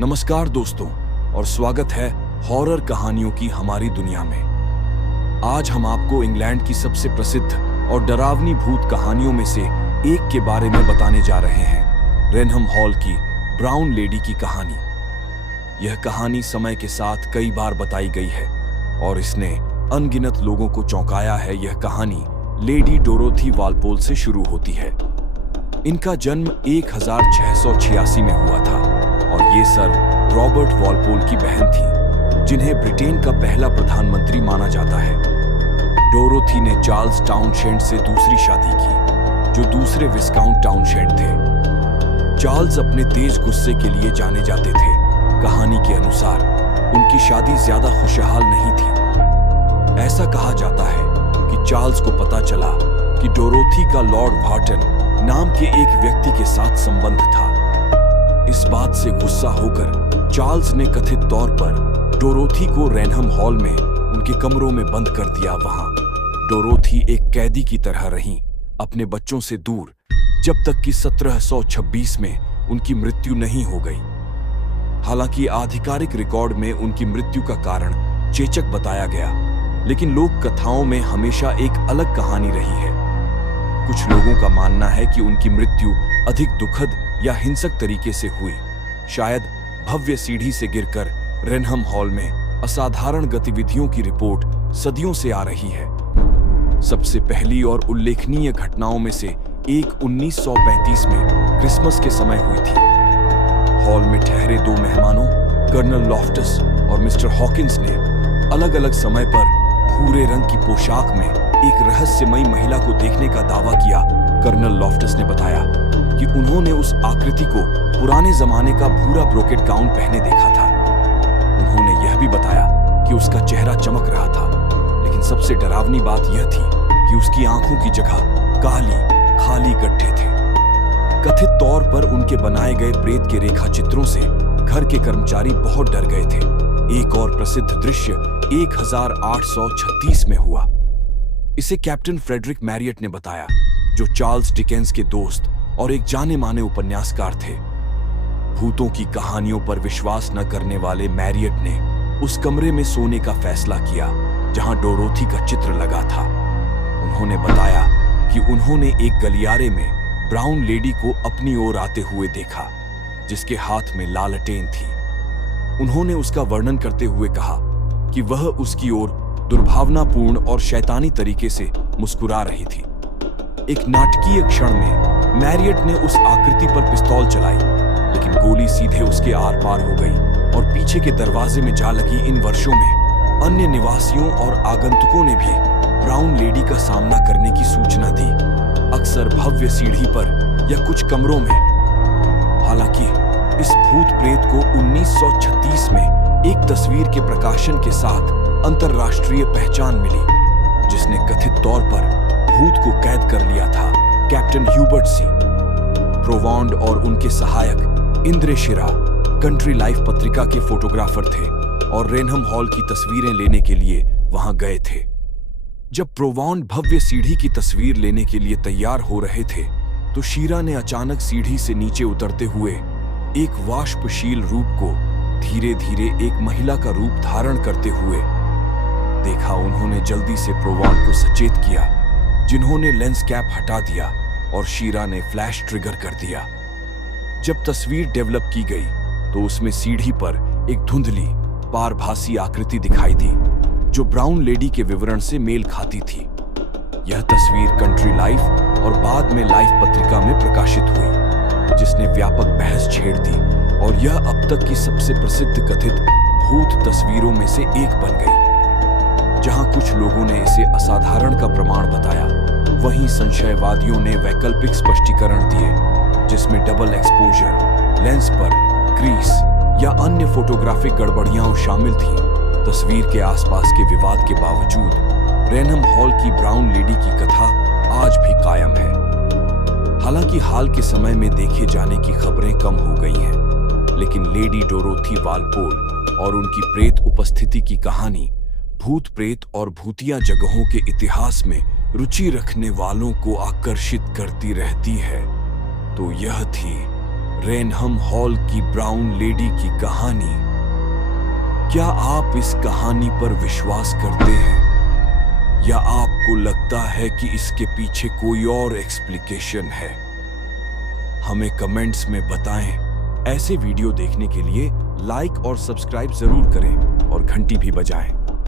नमस्कार दोस्तों, और स्वागत है हॉरर कहानियों की हमारी दुनिया में। आज हम आपको इंग्लैंड की सबसे प्रसिद्ध और डरावनी भूत कहानियों में से एक के बारे में बताने जा रहे हैं, रेनहम हॉल की ब्राउन लेडी की कहानी। यह कहानी समय के साथ कई बार बताई गई है और इसने अनगिनत लोगों को चौंकाया है। यह कहानी लेडी डोरोथी वालपोल से शुरू होती है। इनका जन्म 1686 में हुआ था और ये सर रॉबर्ट वालपोल की बहन थी, जिन्हें ब्रिटेन का पहला प्रधानमंत्री माना जाता है। डोरोथी ने चार्ल्स टाउनशेंड से दूसरी शादी की, जो दूसरे विस्काउंट टाउनशेंड थे। चार्ल्स अपने तेज गुस्से के लिए जाने जाते थे। कहानी के अनुसार उनकी शादी ज्यादा खुशहाल नहीं थी। ऐसा कहा जाता है कि चार्ल्स को पता चला कि डोरोथी का लॉर्ड वार्टन नाम के एक व्यक्ति के साथ संबंध था। इस बात से गुस्सा होकर चार्ल्स ने कथित तौर पर डोरोथी को रेनहम हॉल में उनके कमरों में बंद कर दिया। वहां डोरोथी एक कैदी की तरह रहीं, अपने बच्चों से दूर, जब तक कि 1726 में उनकी मृत्यु नहीं हो गई। हालांकि आधिकारिक रिकॉर्ड में उनकी मृत्यु का कारण चेचक बताया गया, लेकिन लोक कथाओं में हमेशा एक अलग कहानी रही है। कुछ लोगों का मानना है कि उनकी मृत्यु अधिक दुखद या हिंसक तरीके से हुई, शायद भव्य सीढ़ी से गिरकर। रेनहम हॉल में असाधारण गतिविधियों की रिपोर्ट सदियों से आ रही है। सबसे पहली और उल्लेखनीय घटनाओं में से एक 1935 में क्रिसमस के समय हुई थी। हॉल में ठहरे दो मेहमानों, कर्नल लॉफ्टस और मिस्टर हॉकिंस ने अलग अलग समय पर भूरे रंग की पोशाक में एक रहस्यमयी महिला को देखने का दावा किया। कर्नल लॉफ्टस ने बताया कि उन्होंने उस आकृति को पुराने जमाने का भूरा ब्रोकेट गाउन पहने देखा था। उन्होंने यह भी बताया कि उसका चेहरा चमक रहा था, लेकिन सबसे डरावनी बात यह थी कि उसकी आंखों की जगह काली खाली गड्ढे थे। कथित तौर पर उनके बनाए गए प्रेत के रेखा चित्रों से घर के कर्मचारी बहुत डर गए थे। एक और प्रसिद्ध दृश्य 1836 में हुआ। इसे कैप्टन फ्रेडरिक मैरियट ने बताया, जो चार्ल्स डिकेंस के दोस्त और एक जाने माने उपन्यासकार थे। भूतों की कहानियों पर विश्वास न करने वाले मैरियट ने उस कमरे में सोने का फैसला किया जहां डोरोथी का चित्र लगा था। उन्होंने बताया कि उन्होंने एक गलियारे में ब्राउन लेडी को अपनी ओर आते हुए देखा, जिसके हाथ में लालटेन थी। उन्होंने उसका वर्णन करते हुए कहा कि वह उसकी ओर दुर्भावनापूर्ण और शैतानी तरीके से मुस्कुरा रही थी। एक नाटकीय क्षण में मैरियट ने उस आकृति पर पिस्तौल चलाई, लेकिन गोली सीधे उसके आर पार हो गई और पीछे के दरवाजे में जा लगी। इन वर्षों में अन्य निवासियों और आगंतुकों ने भी ब्राउन लेडी का सामना करने की सूचना दी, अक्सर भव्य सीढ़ी पर या कुछ कमरों में। हालांकि इस भूत प्रेत को 1936 में एक तस्वीर के प्रकाशन के साथ अंतरराष्ट्रीय पहचान मिली, जिसने कथित तौर पर भूत को कैद कर लिया था। कैप्टन ह्यूबर्ट सी प्रोवांड और उनके सहायक इंद्रे शिरा कंट्री लाइफ पत्रिका के फोटोग्राफर थे और रेनहम हॉल की तस्वीरें लेने के लिए वहां गए थे। जब प्रोवांड भव्य सीढ़ी की तस्वीर लेने के लिए तैयार हो रहे थे, तो शीरा ने अचानक सीढ़ी से नीचे उतरते हुए एक वाष्पशील रूप को धीरे धीरे एक महिला का रूप धारण करते हुए देखा। उन्होंने जल्दी से प्रोवांड को सचेत किया, जिन्होंने लेंस कैप हटा दिया और शीरा ने फ्लैश ट्रिगर कर दिया। जब तस्वीर डेवलप की गई तो उसमें सीढ़ी पर एक धुंधली पारभासी आकृति दिखाई दी, जो ब्राउन लेडी के विवरण से मेल खाती थी। यह तस्वीर कंट्री लाइफ और बाद में लाइफ पत्रिका में प्रकाशित हुई, जिसने व्यापक बहस छेड़ दी और यह अब तक की सबसे प्रसिद्ध कथित भूत तस्वीरों में से एक बन गई। जहां कुछ लोगों ने इसे असाधारण का प्रमाण बताया, वहीं संशयवादियों ने वैकल्पिक स्पष्टीकरण दिए, जिसमें डबल एक्सपोजर, लेंस पर क्रीज या अन्य फोटोग्राफिक गड़बड़ियां शामिल थीं। तस्वीर के आसपास के विवाद के बावजूद रेनहम हॉल की ब्राउन लेडी की कथा आज भी कायम है। हालांकि हाल के समय में देखे जाने की खबरें कम हो गई हैं, लेकिन लेडी डोरोथी वालपोल और उनकी प्रेत उपस्थिति की कहानी भूत प्रेत और भूतिया जगहों के इतिहास में रुचि रखने वालों को आकर्षित करती रहती है। तो यह थी रेनहम हॉल की ब्राउन लेडी की कहानी। क्या आप इस कहानी पर विश्वास करते हैं या आपको लगता है कि इसके पीछे कोई और एक्सप्लिकेशन है? हमें कमेंट्स में बताएं। ऐसे वीडियो देखने के लिए लाइक और सब्सक्राइब जरूर करें और घंटी भी बजाएं।